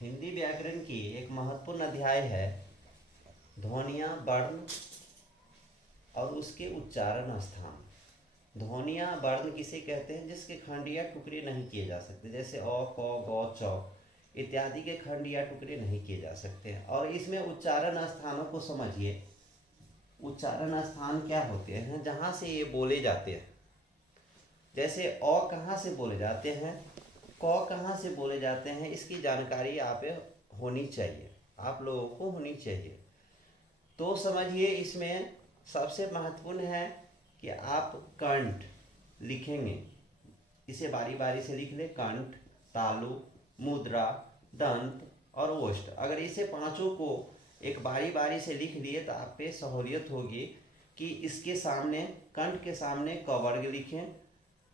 हिंदी व्याकरण की एक महत्वपूर्ण अध्याय है ध्वनियाँ, वर्ण और उसके उच्चारण स्थान। ध्वनियाँ वर्ण किसे कहते हैं? जिसके खंड या टुकड़े नहीं किए जा सकते, जैसे अ, क, ग, च इत्यादि के खंड या टुकड़े नहीं किए जा सकते। और इसमें उच्चारण स्थानों को समझिए। उच्चारण स्थान क्या होते हैं? जहाँ से ये बोले जाते हैं। जैसे अ कहाँ से बोले जाते हैं, क कहाँ से बोले जाते हैं, इसकी जानकारी आप होनी चाहिए, आप लोगों को होनी चाहिए। तो समझिए, इसमें सबसे महत्वपूर्ण है कि आप कंठ लिखेंगे। इसे बारी बारी से लिख ले। कंठ, तालु, मुद्रा, दंत और ओष्ठ। अगर इसे पांचों को एक बारी बारी से लिख लिए तो आप पे सहूलियत होगी कि इसके सामने, कंठ के सामने क वर्ग लिखें,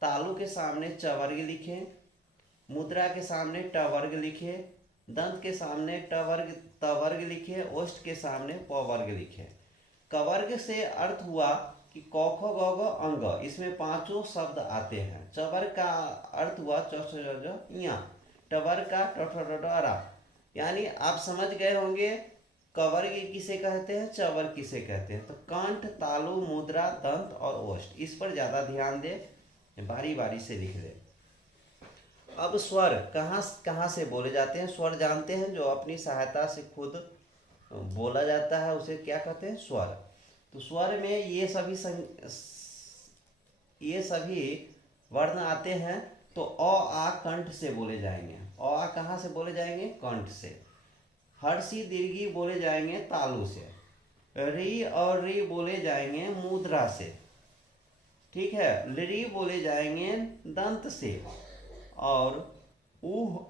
तालु के सामने च वर्ग लिखें, मुद्रा के सामने ट वर्ग लिखे, दंत के सामने त वर्ग लिखे, ओष्ठ के सामने प वर्ग लिखे। क वर्ग से अर्थ हुआ कि क ख ग घ अंग, इसमें पांचों शब्द आते हैं। च वर्ग का अर्थ हुआ च छ ज झ ञ, ट वर्ग का ट ठ ड ढ रा। यानी आप समझ गए होंगे क वर्ग किसे कहते हैं, च वर्ग किसे कहते हैं। तो कंठ, तालु, मुद्रा, दंत और ओष्ठ, इस पर ज्यादा ध्यान दे, बारी बारी से लिख ले। अब स्वर कहाँ कहाँ से बोले जाते हैं? स्वर जानते हैं, जो अपनी सहायता से खुद बोला जाता है उसे क्या कहते हैं? स्वर। तो स्वर में ये सभी वर्ण आते हैं। तो अ आ कंठ से बोले जाएंगे। अ आ कहाँ से बोले जाएंगे? कंठ से। हर्षी दीर्घी बोले जाएंगे तालु से। री और री बोले जाएंगे मुद्रा से। ठीक है। लरी बोले जाएंगे दंत से। और ऊह,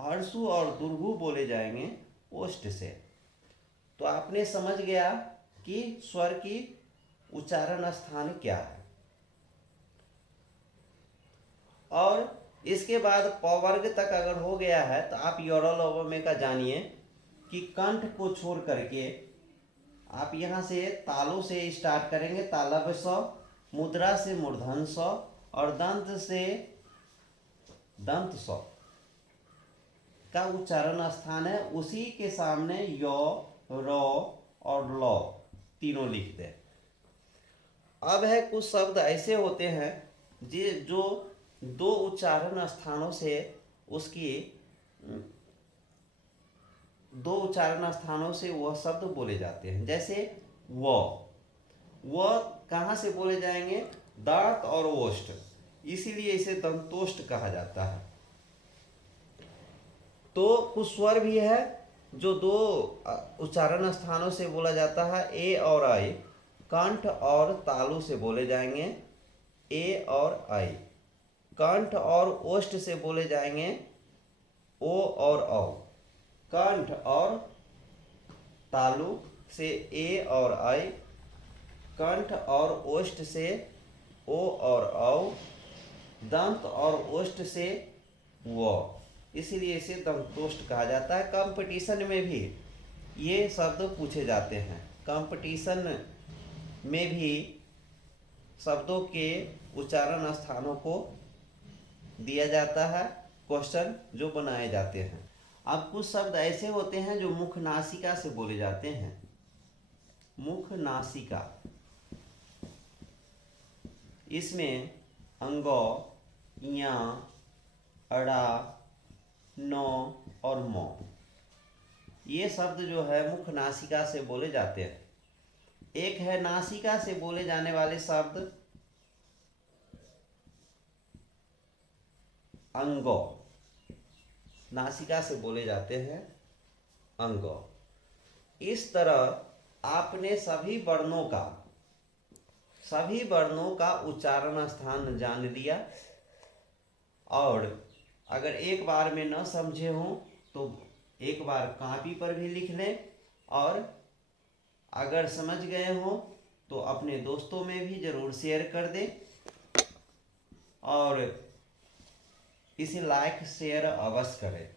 हर्षु और दुर्घु बोले जाएंगे ओष्ठ से। तो आपने समझ गया कि स्वर की उच्चारण स्थान क्या है। और इसके बाद प वर्ग तक अगर हो गया है तो आप योरल का जानिए कि कंठ को छोड़ करके आप यहाँ से तालु से स्टार्ट करेंगे, तालब स, मुद्रा से मूर्धन स और दंत से दंत स का उच्चारण स्थान है। उसी के सामने य, र और ल तीनों लिख दे। अब है कुछ शब्द ऐसे होते हैं जो दो उच्चारण स्थानों से उसकी दो उच्चारण स्थानों से वह शब्द बोले जाते हैं। जैसे वह कहाँ से बोले जाएंगे? दांत और ओष्ठ, इसीलिए इसे दंतोष्ठ कहा जाता है। तो कुछ स्वर भी है जो दो उच्चारण स्थानों से बोला जाता है। ए और आई कंठ और तालु से बोले जाएंगे, ए और आई। कंठ और ओष्ठ से बोले जाएंगे ओ और औ। कंठ और तालु से ए और आई, कंठ और ओष्ठ से ओ और औ, दंत और ओष्ठ से व, इसीलिए इसे दंतोष्ठ कहा जाता है। कंपटीशन में भी ये शब्द पूछे जाते हैं। कंपटीशन में भी शब्दों के उच्चारण स्थानों को दिया जाता है, क्वेश्चन जो बनाए जाते हैं। अब कुछ शब्द ऐसे होते हैं जो मुख नासिका से बोले जाते हैं। मुख नासिका, इसमें अंग, या, अड़ा, नौ और मौ, ये शब्द जो है मुख नासिका से बोले जाते हैं। एक है नासिका से बोले जाने वाले शब्द अंगो, नासिका से बोले जाते हैं अंगो। इस तरह आपने सभी वर्णों का उच्चारण स्थान जान लिया। और अगर एक बार में न समझे हों तो एक बार कॉपी पर भी लिख लें, और अगर समझ गए हों तो अपने दोस्तों में भी ज़रूर शेयर कर दें, और इसे लाइक शेयर अवश्य करें।